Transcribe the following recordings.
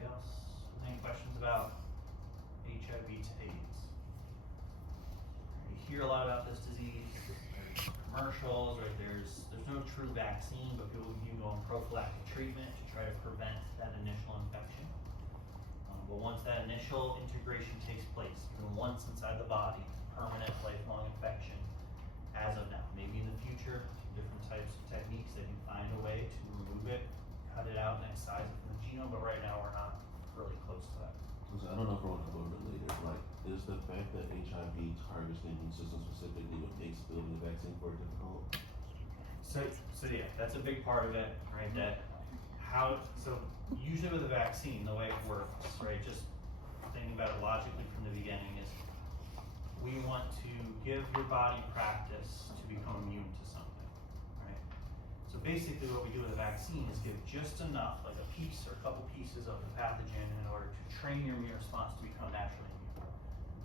Anybody else? Any questions about HIV to AIDS? You hear a lot about this disease. There's commercials, right? There's no true vaccine, but people can go on prophylactic treatment to try to prevent that initial infection. But once that initial integration takes place, even once inside the body, permanent lifelong infection, as of now, maybe in the future, different types of techniques that can find a way to remove it, cut it out, and excise it from the genome, but right now we're not really close to that. I don't know if I want to go over it later. Like, is the fact that HIV targets the immune system specifically what makes building a vaccine for it difficult? So yeah, that's a big part of it, right? So usually with a vaccine, the way it works, right? Just thinking about it logically from the beginning is we want to give your body practice to become immune to something, right? So basically what we do with a vaccine is give just enough, like a piece or a couple pieces of the pathogen in order to train your immune response to become naturally immune.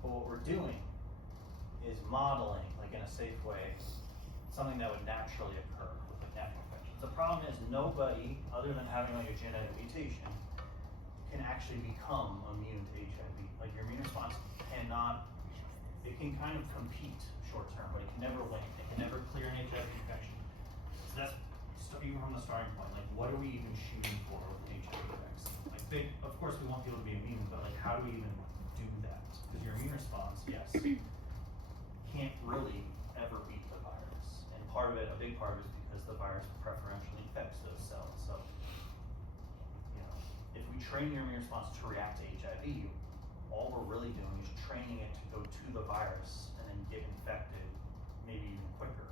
But what we're doing is modeling, like in a safe way, something that would naturally occur with like natural infections. The problem is nobody, other than having like a genetic mutation, can actually become immune to HIV. Like your immune response cannot, it can kind of compete short term, but it can never win. It can never clear an HIV infection. So that's even from the starting point. Like, what are we even shooting for with an HIV vaccine? Like, of course, we want people to be immune, but like, how do we even do that? Because your immune response, yes, can't really ever beat the virus. And part of it, a big part of it, is because the virus preferentially infects those cells. So, you know, if we train your immune response to react to HIV, all we're really doing is training it to go to the virus and then get infected maybe even quicker,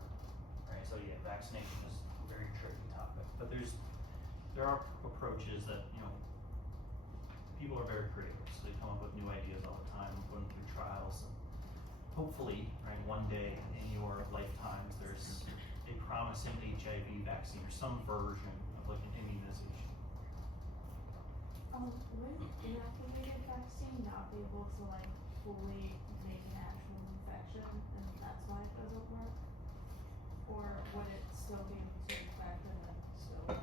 right? So yeah, vaccination is a very tricky topic, but there are approaches that, you know, people are very creative, so they come up with new ideas all the time, going through trials, and hopefully, right, one day in your lifetimes, there's a promising HIV vaccine or some version of like an immunization. Would inactivated vaccine not be able to like fully make an actual infection and that's why it doesn't work? Or would it still be able to infect and then still be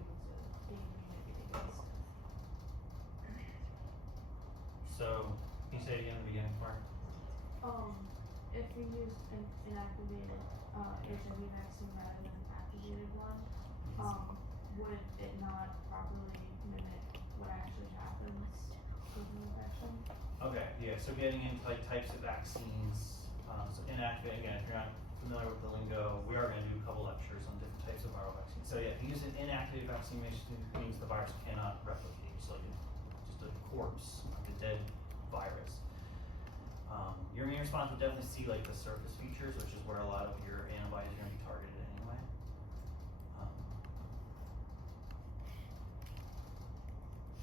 able to gain immunity against it? So, can you say it again in the beginning part? If we use an inactivated HIV vaccine rather than an activated one, would it not properly mimic what actually happens with an infection? Okay, yeah, so getting into like types of vaccines, so inactivated, again, if you're not familiar with the lingo, we are gonna do a couple lectures on different types of viral vaccines. So yeah, if you use an inactivated vaccine, means the virus cannot replicate, so like just a corpse, like a dead virus. Your immune response would definitely see like the surface features, which is where a lot of your antibodies are gonna be targeted anyway.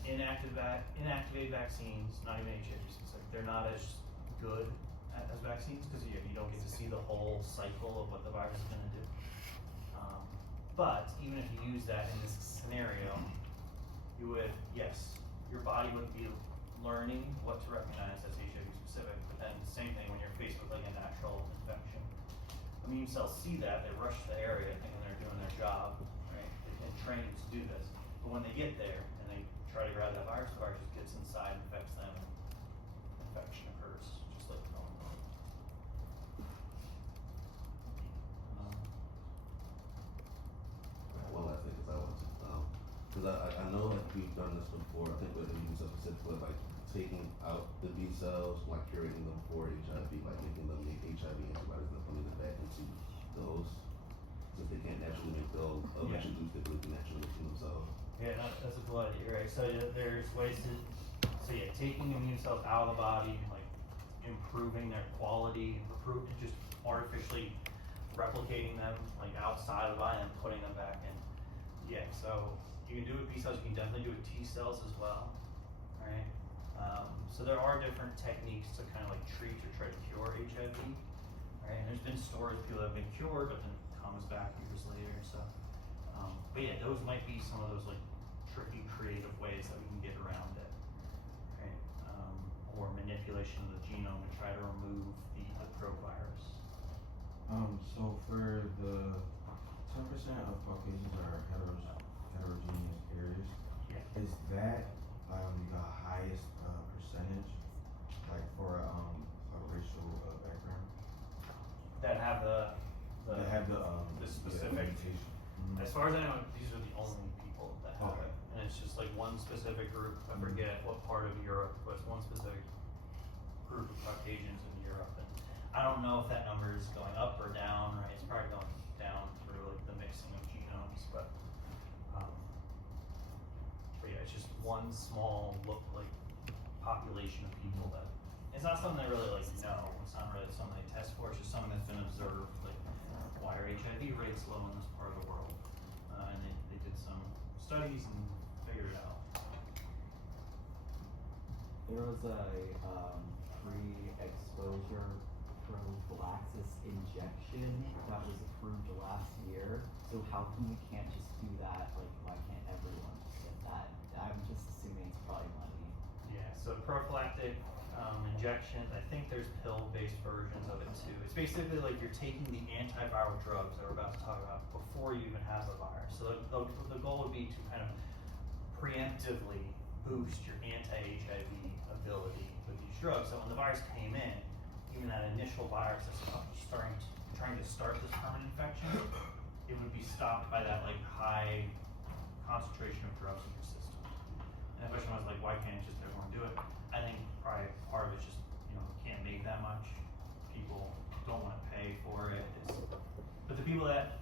Inactivated vaccines, not even HIV specific, they're not as good as vaccines because you don't get to see the whole cycle of what the virus is going to do. But even if you use that in this scenario, you would, yes, your body would be learning what to recognize as HIV specific, but then same thing when you're faced with like a natural infection. Immune cells see that, they rush to the area thinking they're doing their job, right? They've been trained to do this. But when they get there and they try to grab that virus, the virus just gets inside, infects them, and infection occurs, just like normal. One last thing, because I want to, because I know like we've done this before. I think with immune cells specifically, like taking out the B cells, like curating them for HIV, like making them make HIV antibodies and putting them back into those, since they can't naturally make those. Introduce they can naturally make themselves. Yeah, that's a cool idea, right? So there's ways to, taking immune cells out of the body, like improving their quality, just artificially replicating them like outside of the body and putting them back in. Yeah, so you can do it with B cells, you can definitely do it with T cells as well, right? So there are different techniques to kind of like treat or try to cure HIV, right? And there's been stories of people that have been cured, but then it comes back years later, so. But yeah, those might be some of those like tricky, creative ways that we can get around it, right? Or manipulation of the genome to try to remove the provirus. So for the 10% of Caucasians are heterogeneous areas, Yeah. is that the highest percentage, like for a racial background. That have They have the specific. mutation. As far as I know, these are the only people that have Okay. it, and it's just like one specific group. I forget what part of Europe, but it's one specific group of Caucasians in Europe. And I don't know if that number is going up or down. Right, it's probably going down through like the mixing of genomes, but yeah, it's just one small like population of people that it's not something they really like know. It's not really something they test for. It's just something that's been observed. Like, why are HIV rates low in this part of the world? And they did some studies and figured it out. There was a pre-exposure prophylaxis injection that was approved last year. So how come we can't just do that? Like, why can't everyone just get that? I'm just assuming it's probably money. Yeah, so prophylactic injections, I think there's pill-based versions of it too. It's basically like you're taking the antiviral drugs that we're about to talk about before you even have the virus. So the goal would be to kind of preemptively boost your anti-HIV ability with these drugs. So when the virus came in, even that initial virus that's trying to start this permanent infection, it would be stopped by that like high concentration of drugs in your system. And the question was like, why can't just everyone do it? I think probably part of it's just, can't make that much. People don't want to pay for it. But the people that,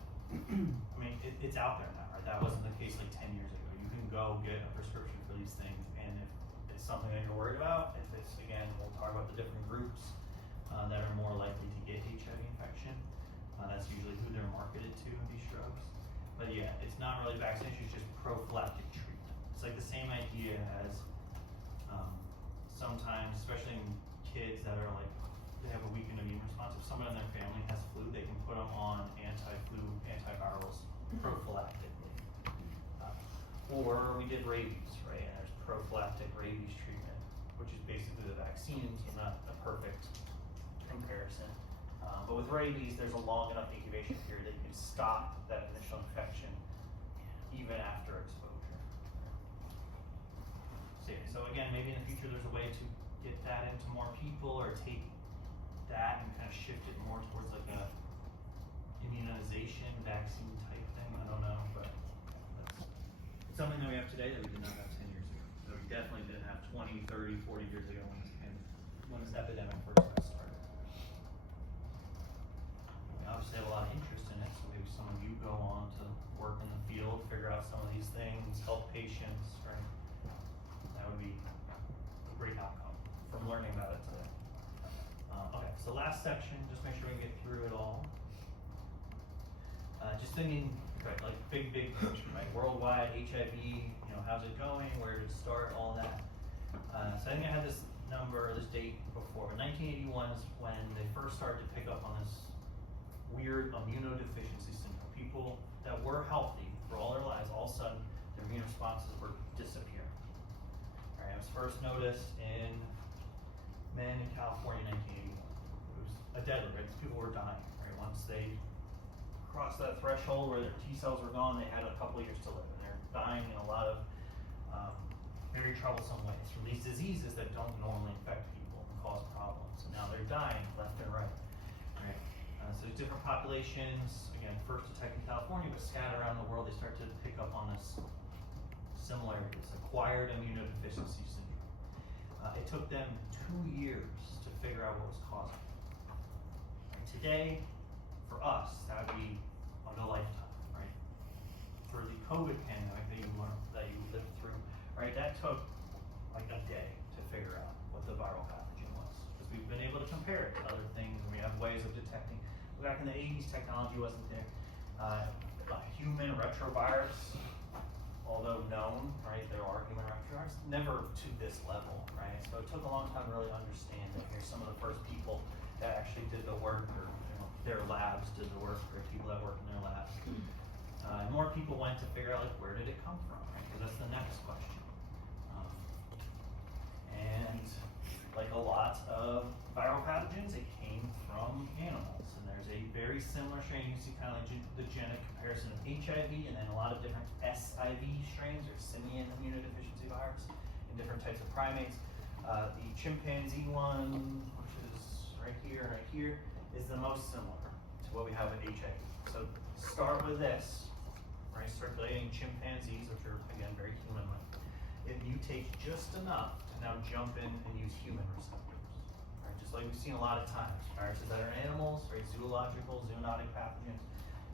it's out there now, right? That wasn't the case like 10 years ago. You can go get a prescription for these things, and if it's something that you're worried about, if it's, again, we'll talk about the different groups that are more likely to get HIV infection. That's usually who they're marketed to, these drugs. But yeah, it's not really vaccination, it's just prophylactic treatment. It's like the same idea as sometimes, especially in kids that are like, they have a weakened immune response. If someone in their family has flu, they can put them on anti-flu, antivirals prophylactically. Or we did rabies, right? And there's prophylactic rabies treatment, which is basically the vaccine, so not a perfect comparison. But with rabies, there's a long enough incubation period that you can stop that initial infection even after exposure. So again, maybe in the future there's a way to get that into more people, or take that and kind of shift it more towards like a immunization vaccine type thing. I don't know, but it's something that we have today that we did not have 10 years ago. That we definitely didn't have 20, 30, 40 years ago when this epidemic first got started. We obviously have a lot of interest in it, so maybe some of you go on to work in the field, figure out some of these things, help patients, right? That would be a great outcome from learning about it today. Okay, so last section, just make sure we can get through it all. Just thinking, right, like big picture, right? Worldwide HIV, how's it going? Where did it start? All that. So I think I had this number, this date before, but 1981 is when they first started to pick up on this weird immunodeficiency syndrome. People that were healthy for all their lives, all of a sudden, their immune responses were disappearing. All right, it was first noticed in men in California in 1981. It was a deadly, right? People were dying, right? Once they crossed that threshold where their T cells were gone, they had a couple years to live, and they're dying in a lot of very troublesome ways from these diseases that don't normally infect people and cause problems. And now they're dying left and right. Right? So there's different populations, again, first detected in California, but scattered around the world, they start to pick up on this similarities, acquired immunodeficiency syndrome. It took them 2 years to figure out what was causing it. Right? Today, for us, that would be like a lifetime, right? For the COVID pandemic that you lived through, right? That took like a day to figure out what the viral pathogen was, because we've been able to compare it to other things, and we have ways of detecting. Back in the 80s, technology wasn't there. A human retrovirus, although known, right? There are human retroviruses, never to this level, right? So it took a long time to really understand that. Here's some of the first people that actually did the work, or their labs did the work, or people that work in their labs. And more people went to figure out, like, where did it come from, right? Because that's the next question. And like a lot of viral pathogens, it came from animals. And there's a very similar strain. You see kind of like the genetic comparison of HIV, and then a lot of different SIV strains, or simian immunodeficiency virus, in different types of primates. The chimpanzee one, which is right here, is the most similar to what we have with HIV. So start with this, right? Circulating chimpanzees, which are again very human-like. It mutates just enough to now jump in and use human receptors, right? Just like we've seen a lot of times, viruses that are in animals, right? Zoological, zoonotic pathogens,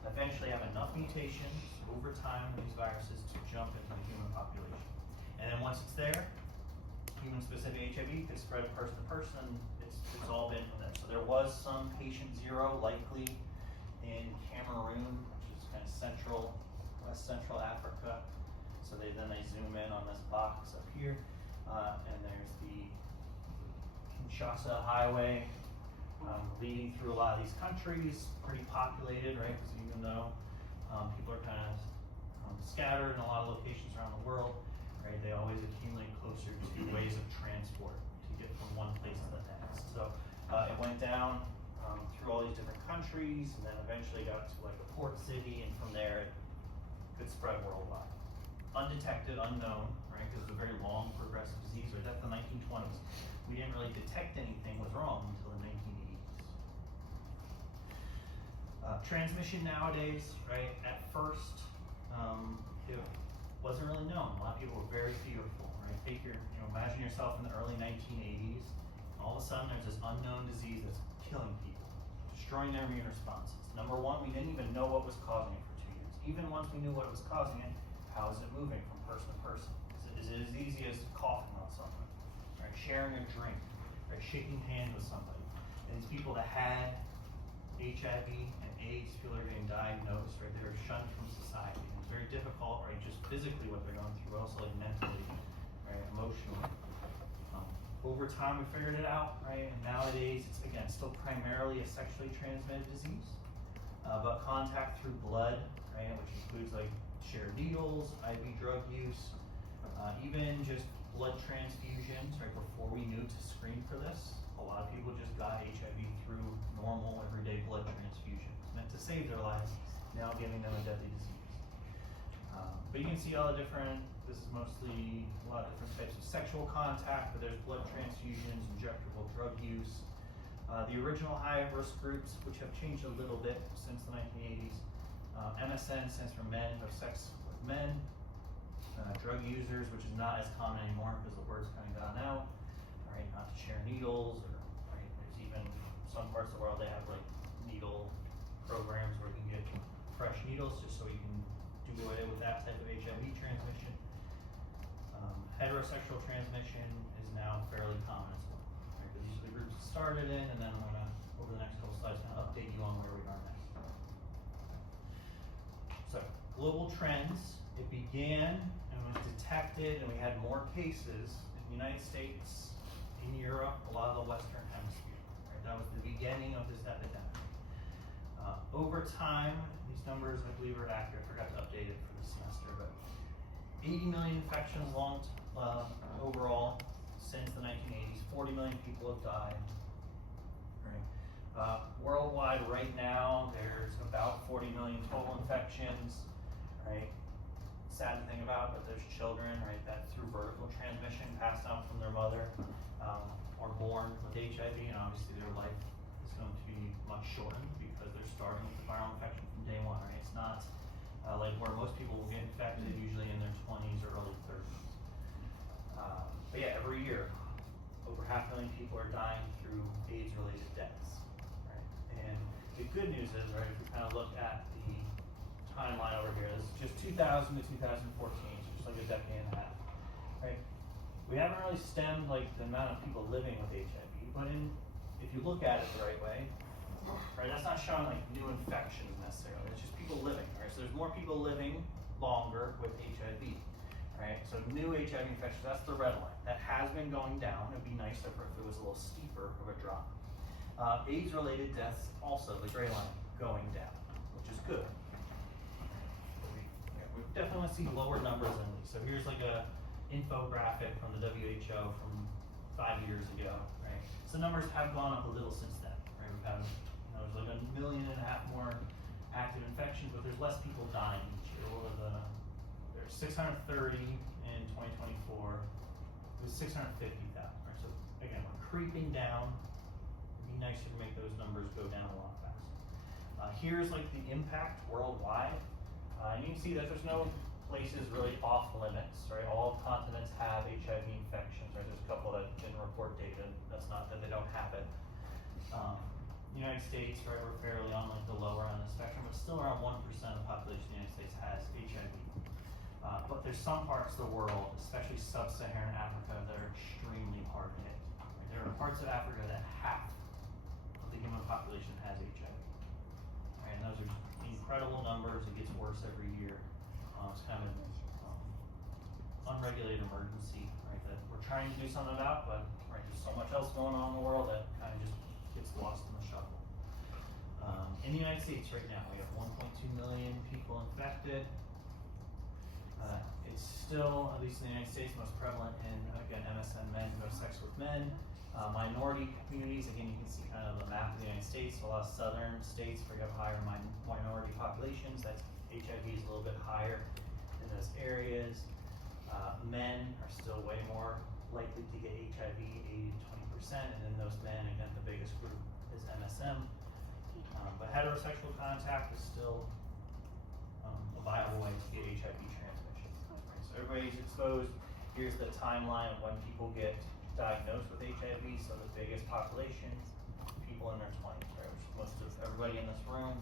eventually have enough mutations over time in these viruses to jump into the human population. And then once it's there, human-specific HIV could spread person to person. It's all been from there. So there was some patient zero likely in Cameroon, which is kind of West Central Africa. So they zoom in on this box up here, and there's the Kinshasa Highway leading through a lot of these countries, pretty populated, right? Because even though people are kind of scattered in a lot of locations around the world, right? They always accumulate closer to ways of transport to get from one place to the next. So it went down through all these different countries, and then eventually got to like a port city, and from there it could spread worldwide. Undetected, unknown, right? Because it's a very long progressive disease. Right? That's the 1920s. We didn't really detect anything was wrong until the 1980s. Transmission nowadays, right? At first, it wasn't really known. A lot of people were very fearful, right? Imagine yourself in the early 1980s. All of a sudden, there's this unknown disease that's killing people, destroying their immune responses. Number one, we didn't even know what was causing it for 2 years. Even once we knew what was causing it, how is it moving from person to person? Is it as easy as coughing on someone, right? Sharing a drink, right? Shaking hands with somebody. And these people that had HIV and AIDS, people that are getting diagnosed, right? They were shunned from society. And it's very difficult, right? Just physically what they're going through, but also like mentally, right? Emotionally. Over time, we figured it out, right? And nowadays, it's again still primarily a sexually transmitted disease, but contact through blood, right? Which includes like shared needles, IV drug use, even just blood transfusions, right? Before we knew to screen for this, a lot of people just got HIV through normal, everyday blood transfusions, meant to save their lives, now giving them a deadly disease. But you can see all the different, this is mostly a lot of different types of sexual contact, but there's blood transfusions, injectable drug use. The original high-risk groups, which have changed a little bit since the 1980s. MSN stands for men who have sex with men. Drug users, which is not as common anymore because the word's kind of gone out. Right, not to share needles, or right, there's even some parts of the world they have like needle programs where you can get fresh needles just so you can do away with that type of HIV transmission. Heterosexual transmission is now fairly common as well. Right? These are the groups it started in, and then I'm going to, over the next couple slides, kind of update you on where we are next. So, global trends. It began and was detected, and we had more cases in the United States, in Europe, a lot of the Western Hemisphere. Right? That was the beginning of this epidemic. Over time, these numbers I believe are accurate. I forgot to update it for the semester, but 80 million infections overall since the 1980s. 40 million people have died. Right? Worldwide, right now, there's about 40 million total infections. Right? Sad to think about, but there's children, right, that through vertical transmission passed down from their mother, or born with HIV, and obviously their life is going to be much shortened because they're starting with the viral infection from day one, right? It's not like where most people will get infected usually in their 20s or early 30s. But yeah, every year, over 500,000 people are dying through AIDS-related deaths, right? And the good news is, right, if we kind of look at the timeline over here, this is just 2000 to 2014, so just like a decade and a half, right? We haven't really stemmed like the amount of people living with HIV, but if you look at it the right way, right, that's not showing like new infections necessarily, it's just people living, right? So there's more people living longer with HIV, right? So new HIV infections, that's the red line. That has been going down. It'd be nicer if it was a little steeper of a drop. AIDS-related deaths, also the gray line, going down, which is good. We definitely want to see lower numbers than these. So here's like a infographic from the WHO from 5 years ago, right? So numbers have gone up a little since then, right? We've had, there's like 1.5 million more active infections, but there's less people dying each year. There's 630 in 2024. It was 650,000, right? So again, we're creeping down. It'd be nicer to make those numbers go down a lot faster. Here's like the impact worldwide. And you can see that there's no places really off limits, right? All continents have HIV infections, right? There's a couple that didn't report data. That's not that they don't have it. United States, right, we're fairly on like the lower end of the spectrum, but still around 1% of the population of the United States has HIV. But there's some parts of the world, especially sub-Saharan Africa, that are extremely hard hit. Right? There are parts of Africa that half of the human population has HIV. Right? And those are incredible numbers. It gets worse every year. It's kind of an unregulated emergency, right, that we're trying to do something about, but right, there's so much else going on in the world that kind of just gets lost in the shuffle. In the United States right now, we have 1.2 million people infected. It's still, at least in the United States, most prevalent in, again, MSM men who have sex with men. Minority communities, again, you can see kind of the map of the United States. So a lot of southern states where you have higher minority populations, that's HIV is a little bit higher in those areas. Men are still way more likely to get HIV, 80 to 20%, and then those men, again, the biggest group is MSM. But heterosexual contact is still a viable way to get HIV transmission. Right? So everybody's exposed. Here's the timeline of when people get diagnosed with HIV. So the biggest population, people in their 20s, right? Which is most of everybody in this room.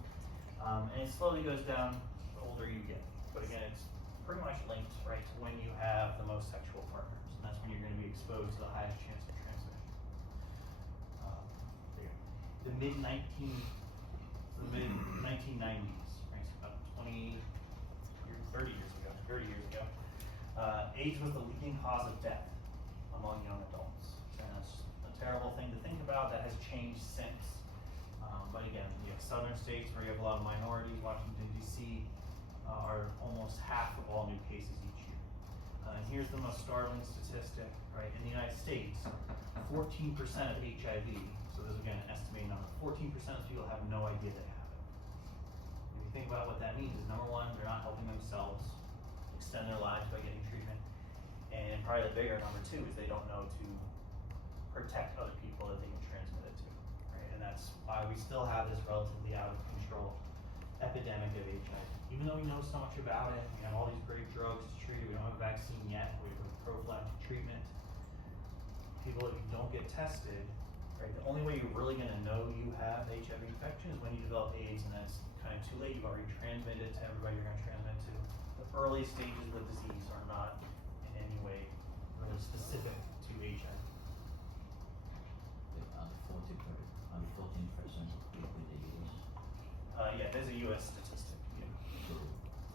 And it slowly goes down the older you get. But again, it's pretty much linked, right, to when you have the most sexual partners. And that's when you're going to be exposed to the highest chance of transmission. The mid-1990s, right, so about 30 years ago, AIDS was the leading cause of death among young adults. And that's a terrible thing to think about. That has changed since. But again, you have southern states where you have a lot of minorities. Washington, D.C. Are almost half of all new cases each year. And here's the most startling statistic, right? In the United States, 14% of HIV, so this is again an estimated number, 14% of people have no idea they have it. If you think about what that means, is number one, they're not helping themselves extend their lives by getting treatment. And probably the bigger number two is they don't know to protect other people that they can transmit it to, right? And that's why we still have this relatively out of control epidemic of HIV. Even though we know so much about it, we have all these great drugs to treat it, we don't have a vaccine yet, we have a prophylactic treatment. People, if you don't get tested, right, the only way you're really gonna know you have HIV infection is when you develop AIDS, and that's kind of too late. You've already transmitted it to everybody you're gonna transmit to. The early stages of the disease are not in any way really specific to HIV. On 14% of people in the US. Yeah, there's a US statistic. Yeah. So,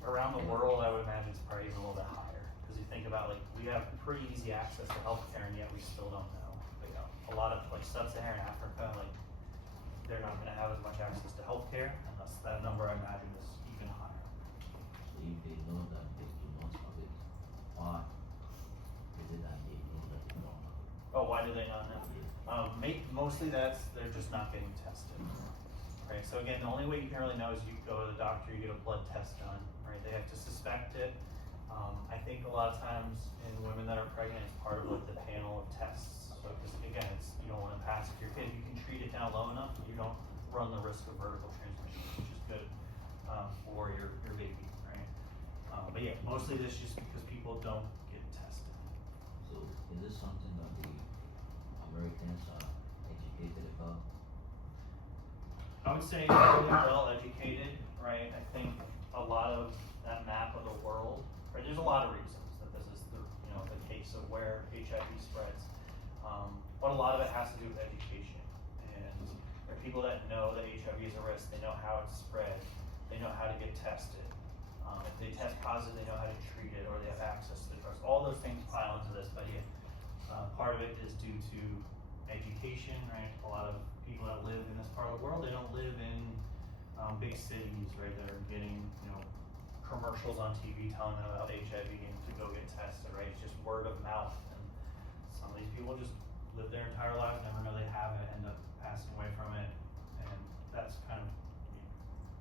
Around the world, I would imagine it's probably even a little bit higher. Because you think about, like, we have pretty easy access to healthcare, and yet we still don't know. But, a lot of, like, sub-Saharan Africa, like, they're not going to have as much access to healthcare, and thus that number, I imagine, is even higher. so if they know that they do not have it, why is it that they know that they don't have it? Oh, why do they not know? Mostly they're just not getting tested. Right, so again, the only way you can really know is you go to the doctor, you get a blood test done, right? They have to suspect it. I think a lot of times in women that are pregnant, it's part of like the panel of tests. So, because again, you don't want to pass it to your kid. You can treat it down low enough, you don't run the risk of vertical transmission, which is good for your baby, right? But yeah, mostly this just because people don't get tested. So is this something that the Americans are educated about? I would say fairly well educated, right? I think a lot of that map of the world, right? There's a lot of reasons that this is the case of where HIV spreads, but a lot of it has to do with education. And there are people that know that HIV is a risk. They know how it's spread. They know how to get tested. If they test positive, they know how to treat it, or they have access to the drugs. All those things pile into this, but yeah, part of it is due to education, right? A lot of people that live in this part of the world, they don't live in big cities, right? That are getting, commercials on TV telling them about HIV and to go get tested, right? It's just word of mouth, and some of these people just live their entire lives, never know they have it, end up passing away from it, and that's kind of,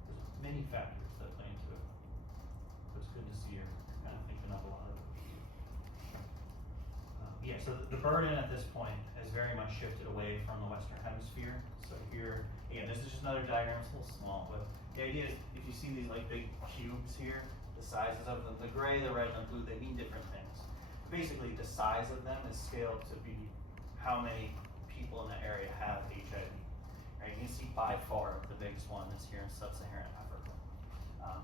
there's many factors that play into it. But it's good to see you're kind of thinking up a lot of it. Yeah, so the burden at this point has very much shifted away from the Western Hemisphere. So if you're, again, this is just another diagram, it's a little small, but the idea is if you see these like big cubes here, the sizes of them, the gray, the red, and the blue, they mean different things. Basically, the size of them is scaled to be how many people in the area have HIV. Right? You can see by far the biggest one is here in sub-Saharan Africa.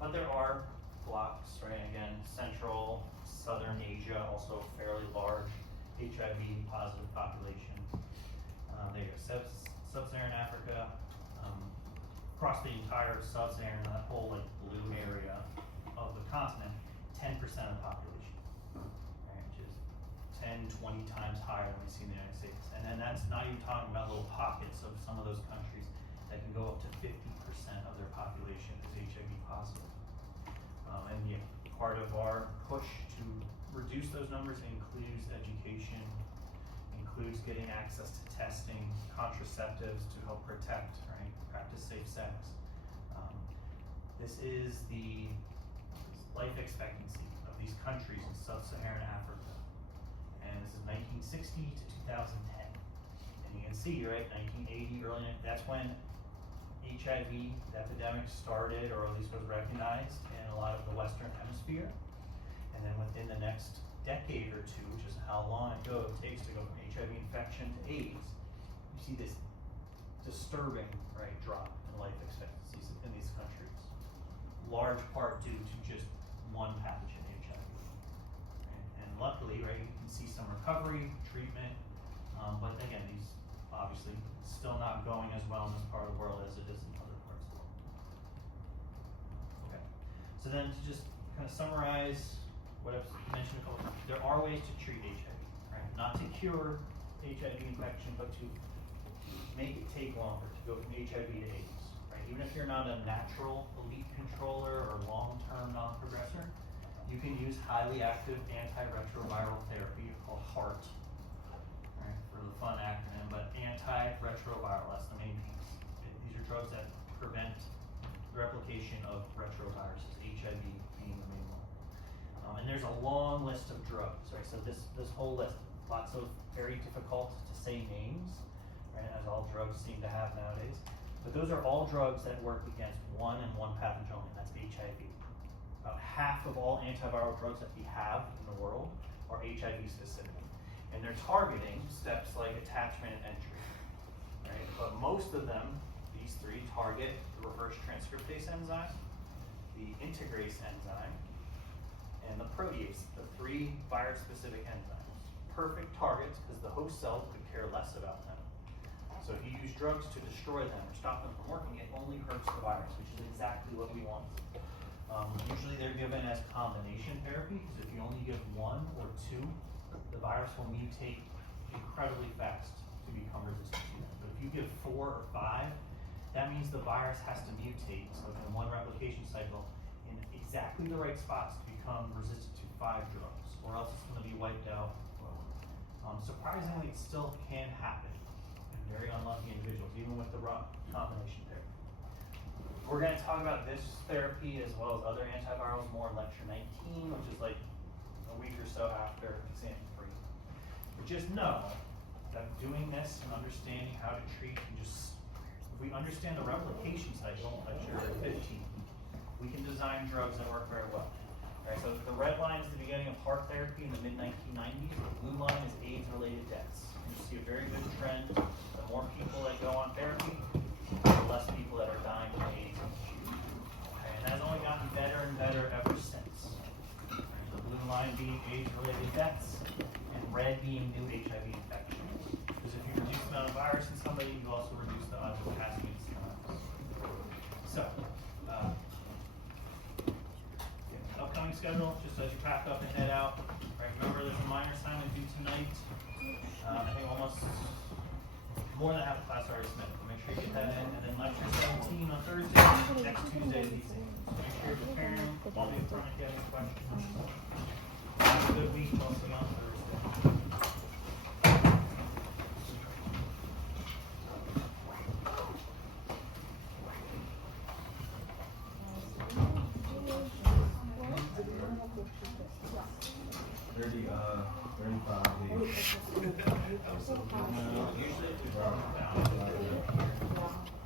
But there are blocks, right? Again, Central, Southern Asia, also fairly large HIV positive population. There you go, sub-Saharan Africa, across the entire sub-Saharan, that whole like blue area of the continent, 10% of the population, right? Which is 10, 20 times higher than we see in the United States. And then that's not even talking about little pockets of some of those countries that can go up to 50% of their population is HIV positive. And yeah, part of our push to reduce those numbers includes education, includes getting access to testing, contraceptives to help protect, right? Practice safe sex. This is the life expectancy of these countries in sub-Saharan Africa. And this is 1960 to 2010. And you can see, right, 1980, early, that's when HIV epidemic started, or at least was recognized in a lot of the Western Hemisphere. And then within the next decade or two, which is how long it takes to go from HIV infection to AIDS, you see this disturbing, right, drop in life expectancies in these countries. Large part due to just one pathogen, HIV. Right? And luckily, right, you can see some recovery, treatment, but again, these obviously still not going as well in this part of the world as it is in other parts of the world. Okay, so then to just kind of summarize what I've mentioned a couple times, there are ways to treat HIV, right? Not to cure HIV infection, but to make it take longer to go from HIV to AIDS, right? Even if you're not a natural elite controller or long-term non-progressor, you can use highly active antiretroviral therapy called HAART, right, for the fun acronym, but antiretroviral, that's the main piece. These are drugs that prevent the replication of retroviruses, HIV being the main one. And there's a long list of drugs, right? So this whole list, lots of very difficult to say names, right, as all drugs seem to have nowadays. But those are all drugs that work against one and one pathogen only, that's HIV. About half of all antiviral drugs that we have in the world are HIV specific. And they're targeting steps like attachment and entry, right? But most of them, these three, target the reverse transcriptase enzyme, the integrase enzyme, and the protease, the three virus-specific enzymes. Perfect targets because the host cell could care less about them. So if you use drugs to destroy them or stop them from working, it only hurts the virus, which is exactly what we want. Usually they're given as combination therapy because if you only give one or two, the virus will mutate incredibly fast to become resistant to them. But if you give 4 or 5, that means the virus has to mutate, so in one replication cycle, in exactly the right spots to become resistant to 5 drugs, or else it's going to be wiped out. Surprisingly, it still can happen in very unlucky individuals, even with the combination therapy. We're going to talk about this therapy as well as other antivirals more in lecture 19, which is like a week or so after exam 3. But just know that doing this and understanding how to treat, and just if we understand the replication cycle, lecture 15, we can design drugs that work very well. Right, so the red line is the beginning of HAART therapy in the mid-1990s. The blue line is AIDS-related deaths. You see a very good trend. The more people that go on therapy, the less people that are dying from AIDS. Okay, and that's only gotten better and better ever since. Right, the blue line being AIDS-related deaths, and red being new HIV infections. Because if you reduce the amount of virus in somebody, you also reduce the odds of passing it to someone else. So, upcoming schedule, just as you pack up and head out. Right, remember there's a minor assignment due tonight. I think almost more than half the class already submitted. So make sure you get that in. And then lecture 17 on Thursday, next Tuesday is the exam. So make sure you're preparing. I'll be in front if you have any questions. Have a good week. I'll see you on Thursday. $35 days. Usually if we brought it down,